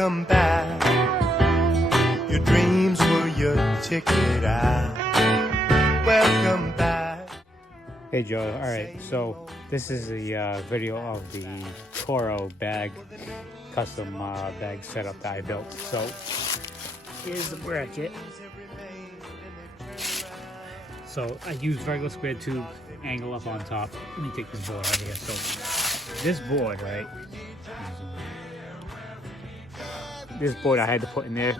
welcome back. Your dreams were your ticket out. Welcome back. Hey Joe, alright, so this is the video of the Toro bag, custom bag setup that I built. So here's the bracket. So I used regular square tube, angle up on top. Let me take this board out of here. So this board, right? This board I had to put in there.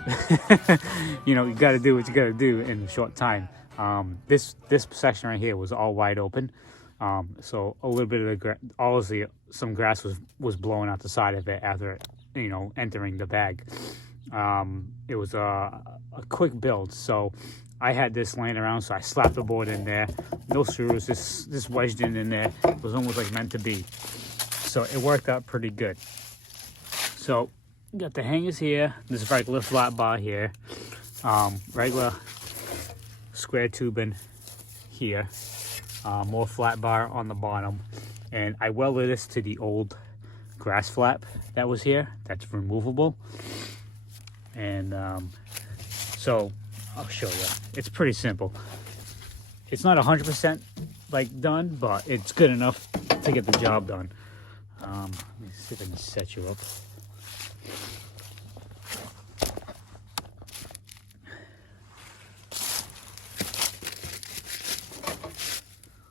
You know, you got to do what you got to do in a short time. This section right here was all wide open. So a little bit of obviously some grass was blowing out the side of it after, you know, entering the bag. It was a quick build, so I had this laying around, so I slapped the board in there. No screws, this wedged in there. It was almost like meant to be. So it worked out pretty good. So got the hangers here, this regular flat bar here, regular square tubing here, more flat bar on the bottom, and I welded this to the old grass flap that was here, that's removable. And so I'll show you. It's pretty simple. It's not 100% like done, but it's good enough to get the job done. Let me see if I can set you up.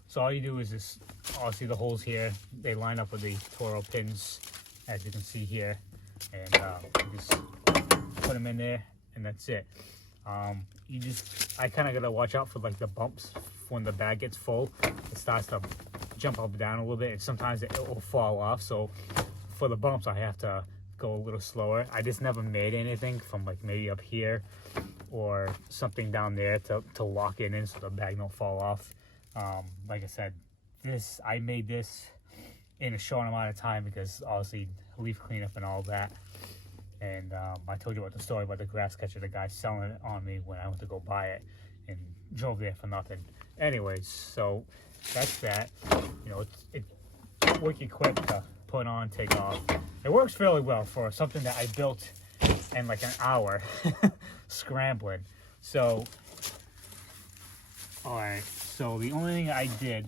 So all you do is this, obviously the holes here, they line up with the Toro pins, as you can see here, and you just put them in there, and that's it. I kind of gotta watch out for like the bumps when the bag gets full. It starts to jump up and down a little bit, and sometimes it will fall off. So for the bumps, I have to go a little slower. I just never made anything from like maybe up here or something down there to lock it in so the bag don't fall off. Like I said, I made this in a short amount of time because obviously leaf cleanup and all that. And I told you about the story about the grass catcher, the guy selling it on me when I went to go buy it and drove there for nothing. Anyways, so that's that. You know, it's wicked quick to put on, take off. It works fairly well for something that I built in like an hour, scrambling. So, all right. So the only thing I did,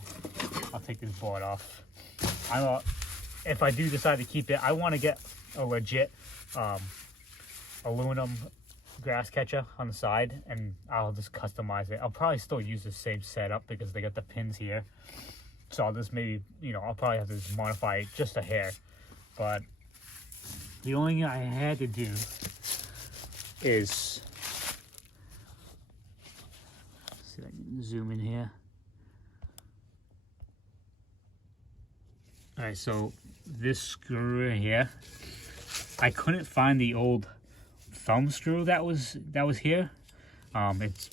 I'll take this board off. If I do decide to keep it, I want to get a legit aluminum grass catcher on the side, and I'll just customize it. I'll probably still use the same setup because they got the pins here. So I'll just maybe, you know, I'll probably have to just modify it just a hair. But the only thing I had to do is, see if I can zoom in here. All right, so this screw in here, I couldn't find the old thumb screw that was here. It's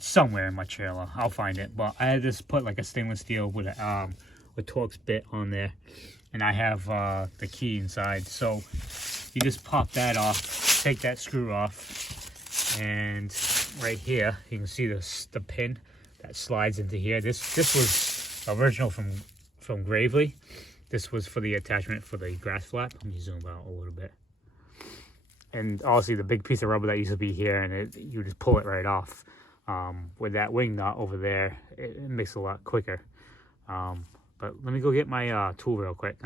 somewhere in my trailer. I'll find it, but I had just put like a stainless steel with a Torx bit on there, and I have the key inside. So you just pop that off, take that screw off, and right here you can see the pin that slides into here. This was original from Gravley. This was for the attachment for the grass flap. Let me zoom out a little bit. And obviously the big piece of rubber that used to be here, and you just pull it right off. With that wing nut over there, it makes it a lot quicker. But let me go get my tool real quick.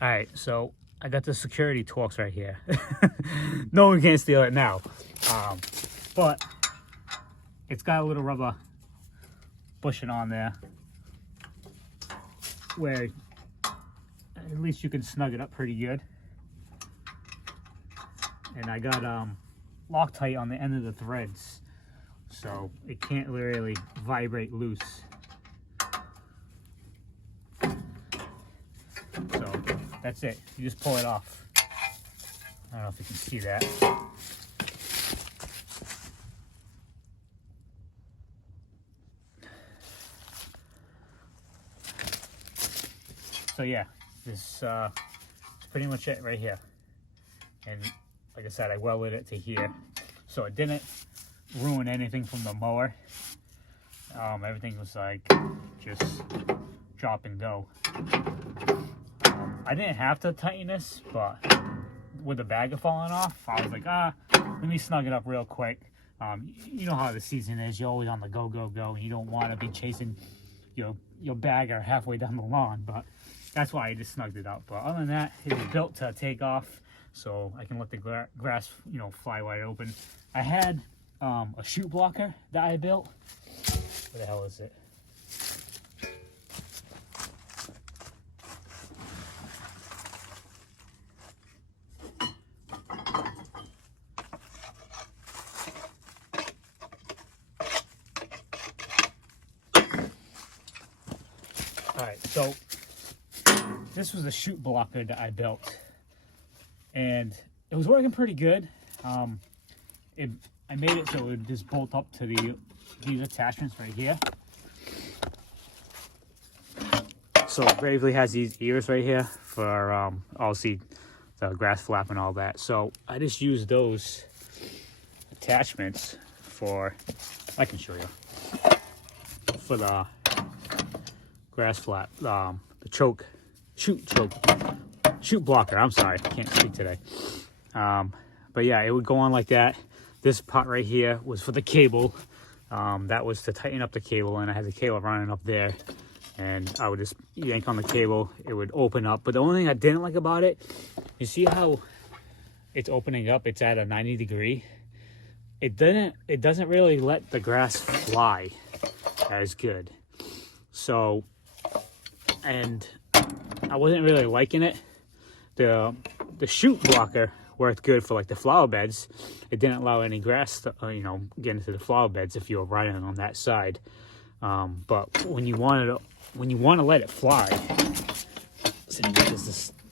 Alright, so I got the security Torx right here. No one can steal it now. But it's got a little rubber bushing on there, where at least you can snug it up pretty good. And I got Loctite on the end of the threads, so it can't really vibrate loose. So that's it. You just pull it off. I don't know if you can see that. So yeah, this is pretty much it right here. And like I said, I welded it to here, so it didn't ruin anything from the mower. Everything was like just drop and go. I didn't have to tighten this, but with the bagger falling off, I was like, let me snug it up real quick. You know how the season is. You're always on the go, and you don't want to be chasing your bagger halfway down the lawn, but that's why I just snugged it up. But other than that, it's built to take off, so I can let the grass, fly wide open. I had a shoot blocker that I built. What the hell is it? Alright, so this was the shoot blocker that I built, and it was working pretty good. I made it so it would just bolt up to these attachments right here. So Gravley has these ears right here for obviously the grass flap and all that. So I just used those attachments for, I can show you, for the grass flap, the shoot blocker. I'm sorry, I can't speak today. But yeah, it would go on like that. This part right here was for the cable. That was to tighten up the cable, and I had the cable running up there, and I would just yank on the cable. It would open up. But the only thing I didn't like about it, you see how it's opening up? It's at a 90 degree. It doesn't really let the grass fly as good. So, and I wasn't really liking it. The shoot blocker worked good for like the flower beds. It didn't allow any grass to get into the flower beds if you were riding on that side. But when you want to let it fly,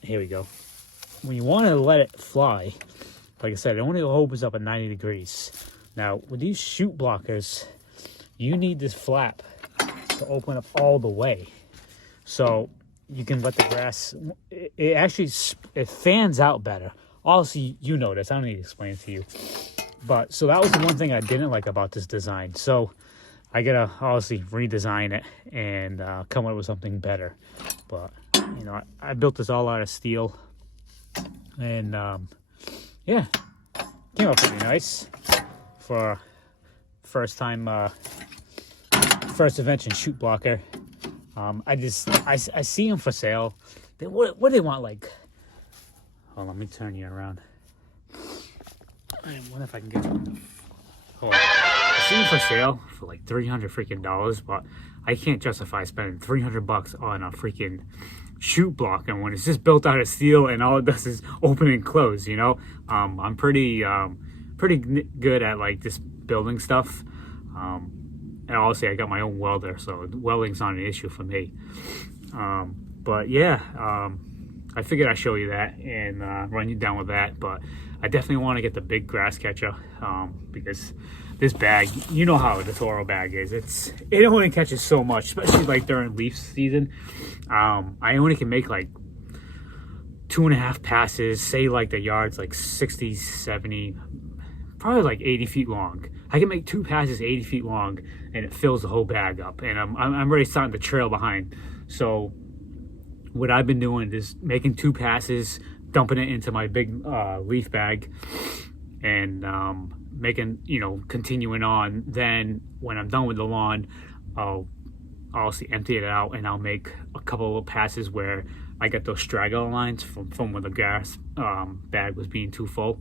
here we go. When you want to let it fly, like I said, it only opens up at 90 degrees. Now with these shoot blockers, you need this flap to open up all the way, so you can let the grass. It fans out better. Obviously, you know this. I don't need to explain it to you. But so that was the one thing I didn't like about this design. So I gotta obviously redesign it and come up with something better. But I built this all out of steel, and yeah, came out pretty nice for first invention shoot blocker. I see them for sale. What do they want, like? Hold on, let me turn you around. I wonder if I can get one. Hold on. I see them for sale for like $300 freaking dollars, but I can't justify spending $300 on a freaking shoot blocker when it's just built out of steel and all it does is open and close. I'm pretty good at like just building stuff. And obviously I got my own welder, so welding's not an issue for me. But yeah, I figured I'd show you that and run you down with that. But I definitely want to get the big grass catcher because this bag, you know how the Toro bag is. It only catches so much, especially like during leaf season. I only can make like 2.5 passes, say like the yard's like 60, 70, probably like 80 feet long. I can make 2 passes 80 feet long and it fills the whole bag up, and I'm already starting to trail behind. So what I've been doing is making 2 passes, dumping it into my big leaf bag, and continuing on. Then when I'm done with the lawn, I'll obviously empty it out, and I'll make a couple of passes where I get those straggler lines from when the grass bag was being too full,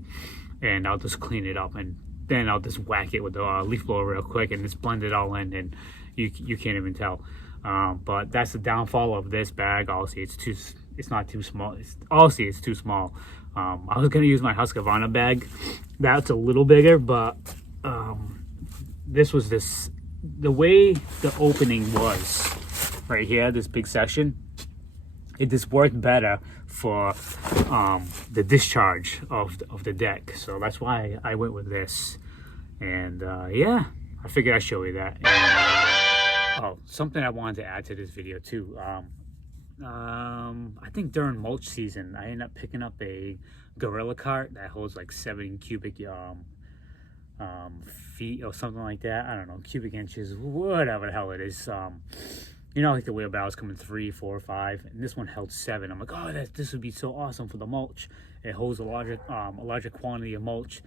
and I'll just clean it up, and then I'll just whack it with the leaf blower real quick and just blend it all in, and you can't even tell. But that's the downfall of this bag. Obviously, it's not too small. It's too small. I was gonna use my Husqvarna bag. That's a little bigger, but the way the opening was right here, this big section, it just worked better for the discharge of the deck. So that's why I went with this. And yeah, I figured I'd show you that. And, something I wanted to add to this video too. I think during mulch season, I ended up picking up a Gorilla cart that holds like 7 cubic feet or something like that. I don't know, cubic inches, whatever the hell it is. Like the wheelbarrows come in 3, 4, 5, and this one held 7. I'm like, oh, this would be so awesome for the mulch. It holds a larger quantity of mulch,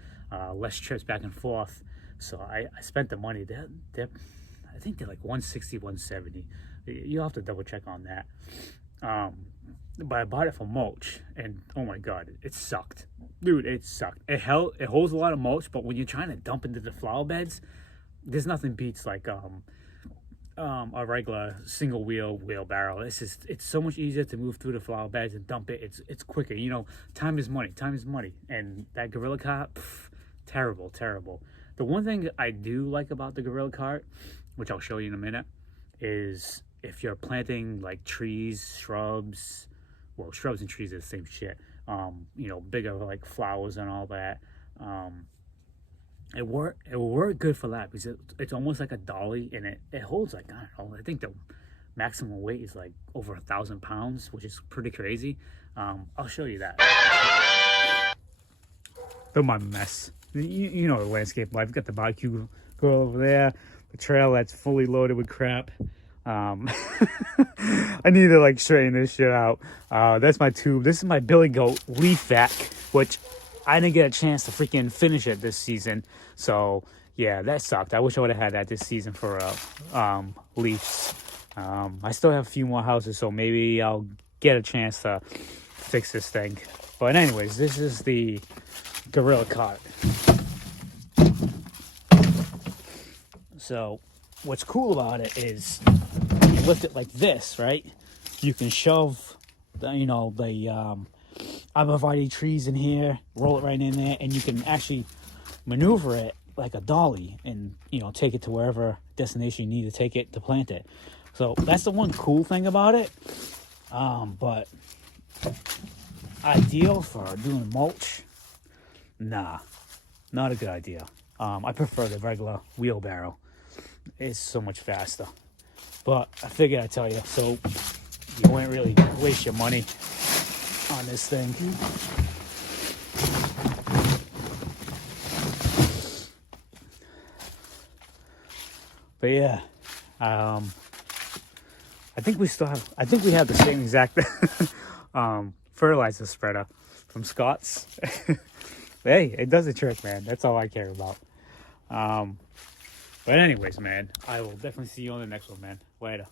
less trips back and forth. So I spent the money. I think they're like 160, 170. You'll have to double check on that. But I bought it for mulch, and oh my god, it sucked, dude. It sucked. It holds a lot of mulch, but when you're trying to dump into the flower beds, there's nothing beats like a regular single wheelbarrow. It's so much easier to move through the flower beds and dump it. It's quicker. You know, time is money. Time is money. And that Gorilla Cart, terrible. The one thing I do like about the Gorilla Cart, which I'll show you in a minute, is if you're planting like trees, shrubs. Well, shrubs and trees are the same shit. You know, bigger like flowers and all that. It will work good for that because it's almost like a dolly, and it holds like, I don't know, I think the maximum weight is like over 1,000 pounds, which is pretty crazy. I'll show you that. But my mess. You know the landscape life. Got the barbecue grill over there, the trail that's fully loaded with crap. I need to like straighten this shit out. That's my tube. This is my Billy Goat leaf vac, which I didn't get a chance to freaking finish it this season. So yeah, that sucked. I wish I would have had that this season for leaves. I still have a few more houses, so maybe I'll get a chance to fix this thing. But anyways, this is the Gorilla Cart. So what's cool about it is you lift it like this, right? You can shove the arborvitae trees in here, roll it right in there, and you can actually maneuver it like a dolly and, you know, take it to wherever destination you need to take it to plant it. So that's the one cool thing about it. But ideal for doing mulch? Nah, not a good idea. I prefer the regular wheelbarrow. It's so much faster. But I figured I'd tell you so you won't really waste your money on this thing. But yeah, I think we have the same exact fertilizer spreader from Scott's. Hey, it does the trick, man. That's all I care about. But anyways, man, I will definitely see you on the next one, man. Later.